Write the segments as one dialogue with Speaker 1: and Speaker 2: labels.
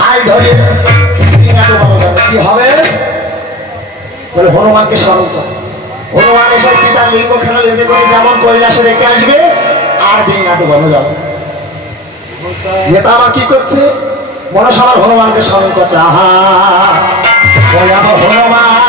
Speaker 1: High ধরে। কি হবে? বলে, হনুমানকে স্মরণ করো। হনুমান এসে পিতার লিঙ্গ খেলা লেজে করে যেমন কৈলাসে রেখে আসবে, আর বিঘ্নাটু বনে যাবে। নেতা আমার কি করছে? মনসা সবার হনুমানকে স্মরণ করছে। আহা! আমার হনুমান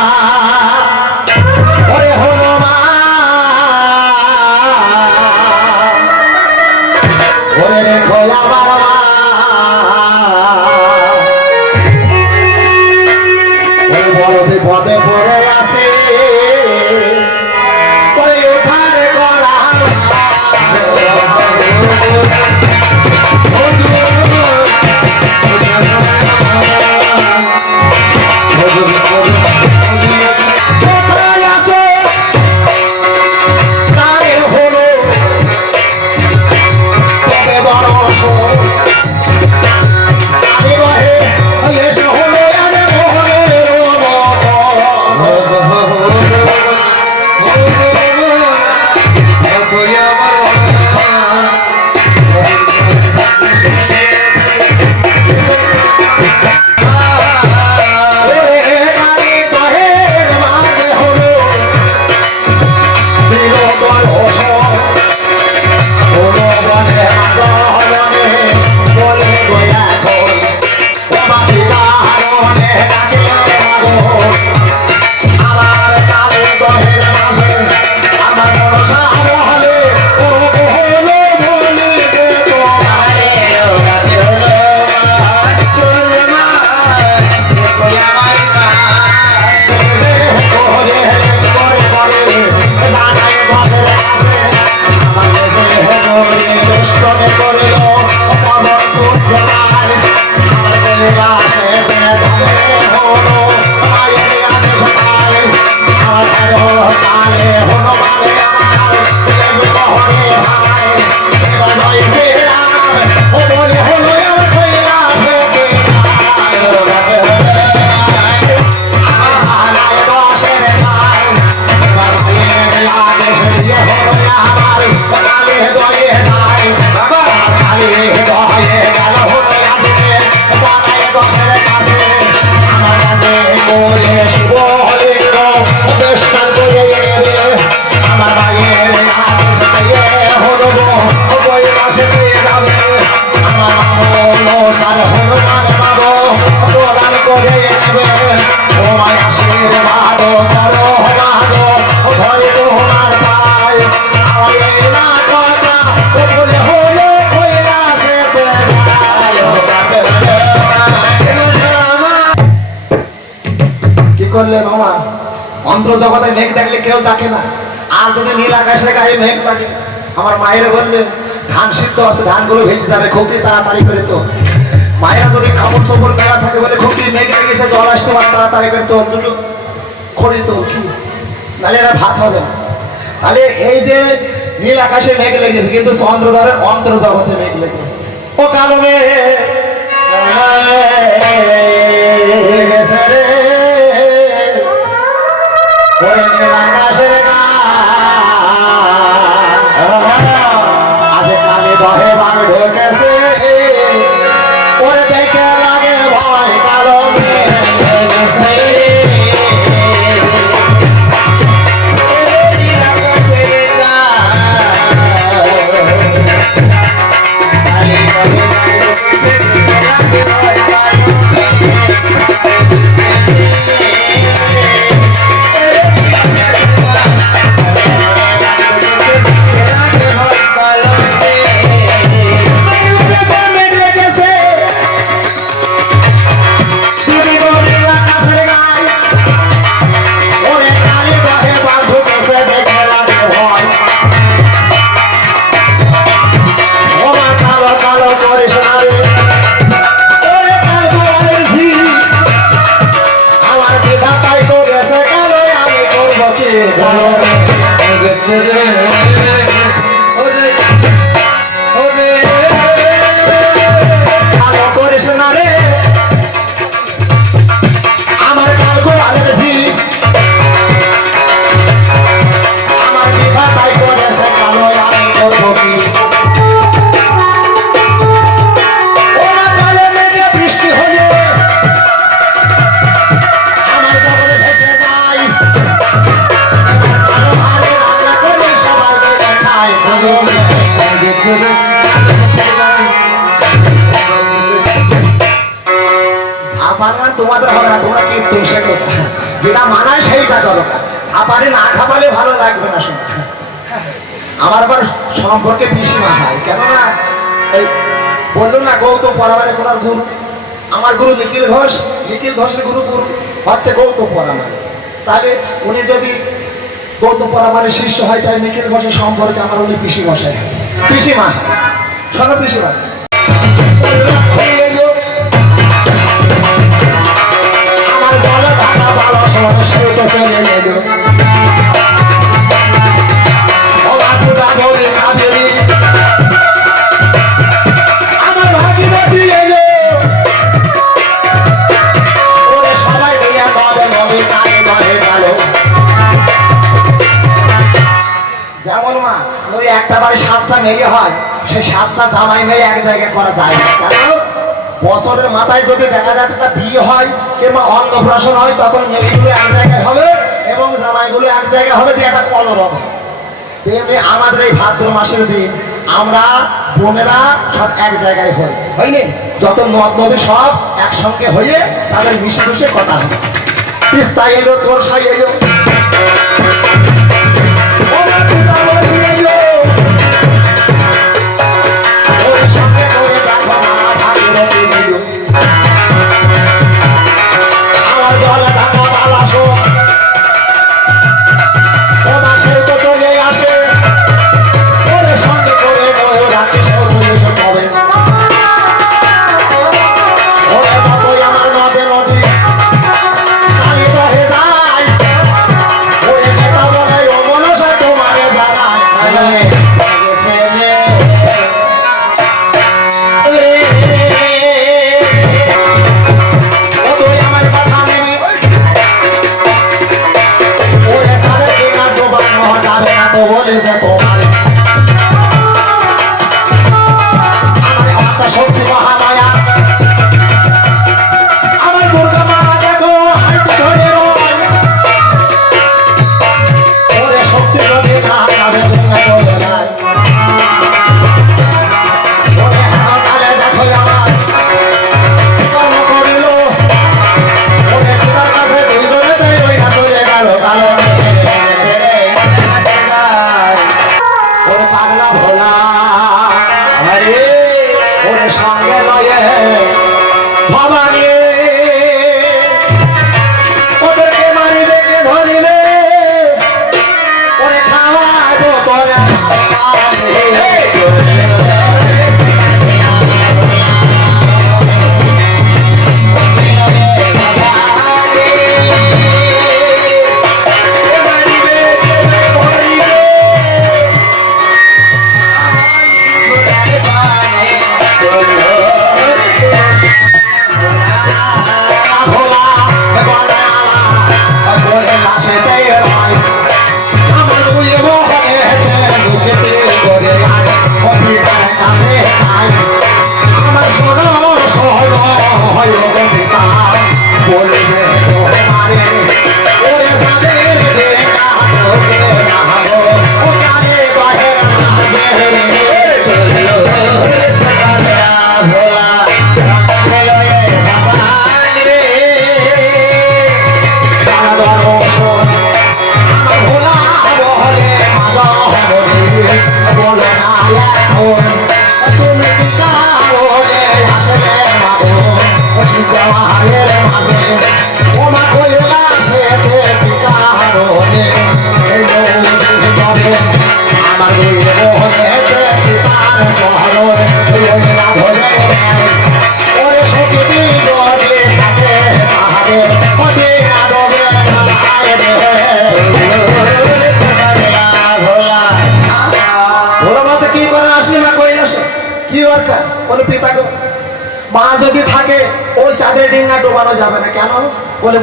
Speaker 1: কেউ ডাকে না আর যদি নীল আকাশের গায়ে মেঘ ডাকে আমার মায়ের বললে ধান সিদ্ধ আছে ধানগুলো ভেজে যাবে খুব তাড়াতাড়ি করে তো মায়েরা যদি খাবার সফর মেলা থাকে বলে খুব মেঘ লেগেছে জল আসতে পারে তাড়াতাড়ি করে তো দুটো করে তো কি তাহলে এরা ভাত হবে না তাহলে এই যে নীল আকাশে মেঘ লেগেছে কিন্তু চন্দ্রধরের অন্তর জগতে মেঘ লেগেছে ও কারণে রে তোমাদের হবে না, তোমরা কীর্তন শেখো যেটা মানায় সেইটা করো। খাপারে না খাপালে ভালো লাগবে না শোনা আমার আবার সম্পর্কে পিসিমা হয়। কেননা, এই বলল না, গৌতম পরামারে কোনার গুরু? আমার গুরু নিখিল ঘোষ, নিখিল ঘোষের গুরু গুরু হচ্ছে গৌতম পরামারে তাহলে উনি যদি গৌতম পরামারের শিষ্য হয়, তাহলে নিখিল ঘোষের সম্পর্কে আমার উনি পিসি মশাই পিসিমা, শোনো পিসিমা। যেমন মা, ওই একটা বাড়ি সাতটা মেয়ে হয়, সে সাতটা জামাই মেয়ে এক জায়গায় করা যায় না। বছরের মাথায় যদি দেখা যায় একটা বিয়ে হয় কিংবা অন্নপ্রাশন হয়, তখন মেয়েগুলো এক জায়গায় হবে এবং জামাইগুলো এক জায়গায় হবে, দিয়ে একটা কলরব তেমনি আমাদের এই ভাদ্র মাসের দিন আমরা বোনেরা সব এক জায়গায় হই হয়নি যত নদ নদী সব একসঙ্গে হয়ে তাদের মিশে মিশে কথা হয়। তিস্তা এলো তোর সাই এলো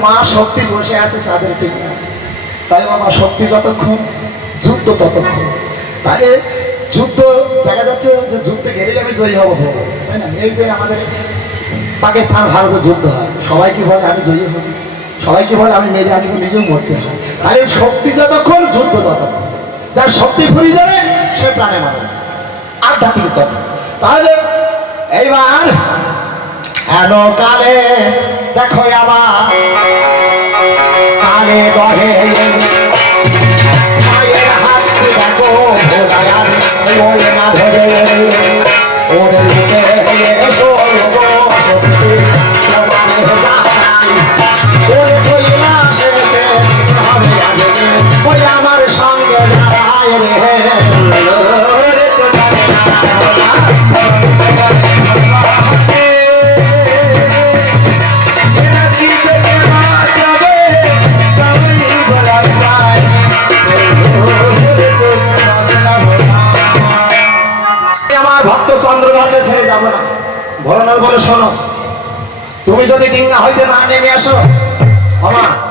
Speaker 1: মা শক্তি বসে আছে চাঁদের ডিঙ্গা তাই বাবা, শক্তি যতক্ষণ, যুদ্ধ ততক্ষণ। তাহলে যুদ্ধ দেখা যাচ্ছে যে যুদ্ধে গেলে আমি জয়ী হব। তাই না? এই যে আমাদের পাকিস্তান ভারতের যুদ্ধ হয়। সবাই কি বলে, আমি জয়ী হব সবাই কি বলে, আমি মেরে আনব, নিজেও মরতে হয় তাহলে শক্তি যতক্ষণ, যুদ্ধ ততক্ষণ। যার শক্তি ফুরিয়ে যাবে, সে প্রাণে মারে। আধ্যাত্মিক কথা? তাহলে এইবার এন কালে দেখো আমার কানে বহে মায়ের হাত দেখো ভোলায়ার ওই না ধরে ওরে লুকে এসো আমার সঙ্গে যায় শোনো, তুমি যদি ডিঙ্গা হইতে না নেমে আসো আমা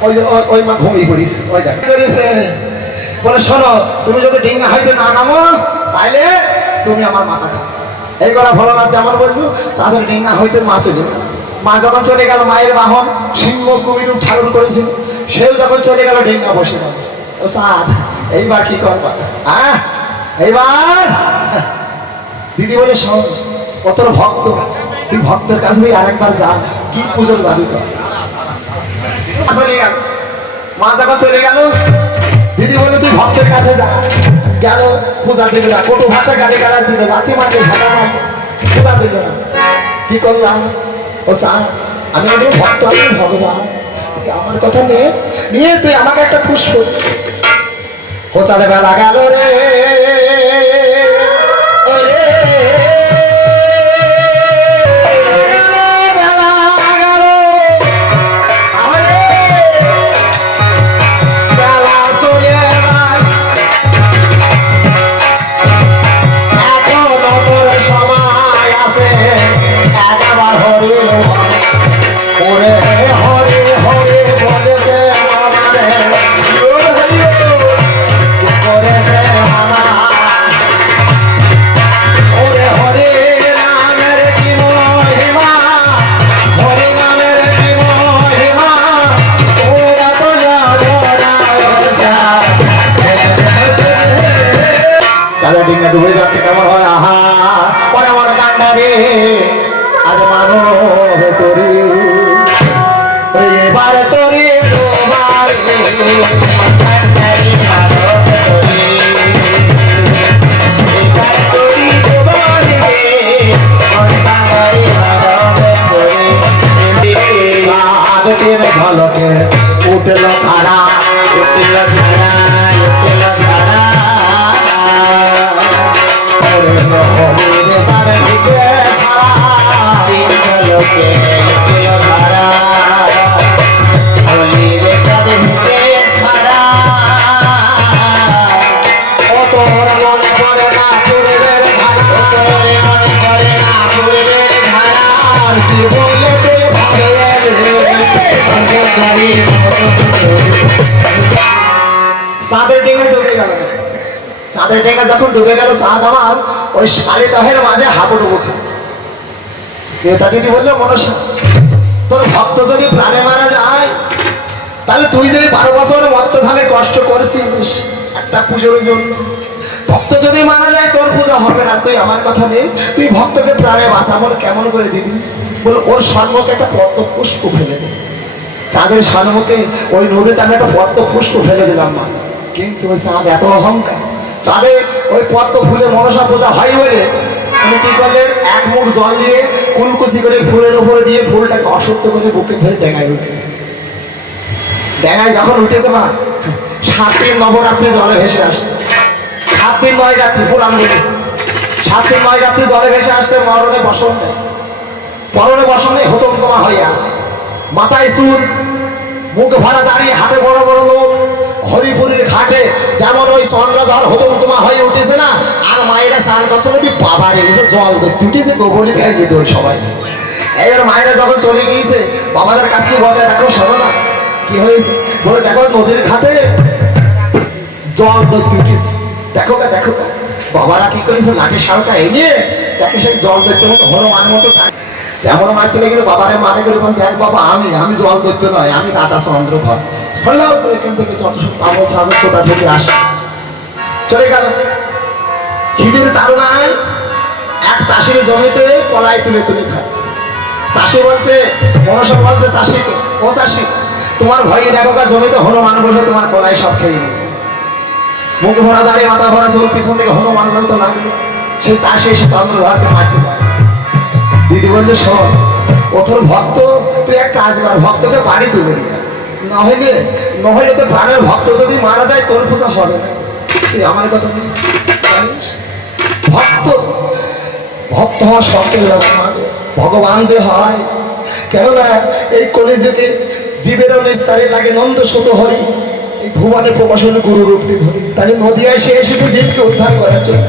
Speaker 1: ওই, ওই- মা ঘুমিয়ে পড়িস ওই দেখ। করেছে? বলে, শোনো, তুমি যদি ডিঙ্গা হইতে না নামো, তাইলে তুমি আমার মাথা খাও। এই কথা ভোলানাথ যেমন বলব চাঁদের ডিঙ্গা হইতে মা চলে মা যখন চলে গেল, মায়ের বাহন সিংহ কুমিরূপ ধারণ করেছিল, সেও যখন চলে গেল, ডিঙ্গা বসে গেল। ও চাঁদ, এইবার কি করবা? হ্যাঁ এইবার? দিদি বলে শোন কত ভক্ত। তুই ভক্তের কাছে আরেকবার যা, কি পুজোর দাবি কর। মা যখন চলে গেল, দিদি বলে তুই ভক্তের কাছে যা। গেল, পূজা দিবে না কত ভাষা গালি গালাজ দিবে লাঠি মারবে ঝাঁটা মারবে পূজা দিবে না। কি করলাম? ও চা, আমি একজন ভক্ত, আমি ভগবান। আমার কথা নে, নিয়ে তুই আমাকে একটা পুষ্প। হোচালে বেলা গেল রে। চালে ডিঙ্গা ডুবে যাচ্ছে কেমন হয়? আহা পরে আমার কান্ডা রে। আজ মানব চাঁদের ডিঙে ডুবে গেল। চাঁদের ডিঙে যখন ডুবে গেল, চাঁদ আমার ওই সাড়ে দহের মাঝে হাবুডুবু খাচ্ছে। নেতা দিদি বলল মনসা তোর ভক্ত যদি প্রাণে মারা যায়, তাহলে তুই যদি বারো বছর মত্তধামে কষ্ট করেছিস একটা পুজোর জন্য। ভক্ত যদি মারা যায়, তোর পূজা হবে না। তুই আমার কথা নেই তুই ভক্তকে প্রাণে বাঁচাবো কেমন করে দিবি? বল, ওর সম্মুখে একটা পদ্ম পুষ্প ফেলে দে। চাঁদের সম্মুখে ওই নদীতে আমি একটা পদ্ম পুষ্প ফেলে দিলাম, মা। কিন্তু চাঁদ এত অহংকার। চাঁদে ওই পদ্ম ফুলে মনসা পূজা হয় বলে উনি কি করলেন এক মুখ জল দিয়ে কুলকুচি করে ফুলের উপরে দিয়ে ফুলটাকে অসত্য করে বুকে ধরে ডেঙায় উঠে। ডেঙায় যখন উঠেছে মা, সাত দিন নবরাত্রি জলে ভেসে আসছে। সাত দিন নয় রাত্রি পুরাণ বলেছে সাত দিন নয় রাত্রি জলে ভেসে আসছে, মরণে বসন্তে। পরনে বসন্তে হতম তোমা হয়ে আছে। মাথায় চুল মুখ ভরা দাঁড়িয়ে হাতে বড় বড় লোক হরিপুরের ঘাটে যেমন ওই চন্দ্রধর হতম তোমা হয়ে উঠেছে না মায়েরা স্নান করছে নাকি বাবারে এসে জল দেখতে উঠেছে গোবরে ভেঙে দেবে সবাই। এবার মায়েরা যখন চলে গিয়েছে, বাবাদের কাছে বসে দেখো শোনো না কি হয়েছে? বলে, দেখো নদীর ঘাটে জল উঠেছে দেখো কা দেখো কা বাবারা কি করেছে? লাঠি শালকা এনে তাকে সেই জল দেখতে মতো হনুমান মতো যেমন মাছ চলে গেছে বাবারে মানে করে দেখ বাবা, আমি আমি জল দেখতে নয় আমি রাজা চন্দ্রধর তো এখান থেকে যত সব থেকে আসে? চলে গেল। খিদের তাড়নায় এক চাষির জমিতে কলাই তুলে তুলে খাচ্ছে। চাষি বলছে, মনসা বলছে চাষিকে ও চাষি, তোমার ভয়ে দেখো গা, জমিতে হনুমান বসে তোমার কলাই সব খেয়ে নেবে মুখ ভরা দাঁড়িয়ে মাথা ভরা চোখ পিছন থেকে হনুমান নাম তো লাগছে। সেই চাষি এসে চন্দ্রধারকে মারতে পারে। দিদি বললে, শোন, ও তোর ভক্ত, তুই এক কাজ কর, ভক্তকে বাড়ি তুলে দিয়ে আয়। না হইলে নহলে তো প্রাণের ভক্ত যদি মারা যায়, তোর পূজা হবে না। আমার কথা নেই ভক্ত হওয়া শখের রকমান ভগবান যে হয়, কেননা এই কলিযুগে জীবের নিস্তারে লাগে নন্দ শত হরি, এই ভুবনে প্রকাশন গুরু ধরি। তাহলে নদিয়ায় সে এসেছে জীবকে উদ্ধার করার জন্য।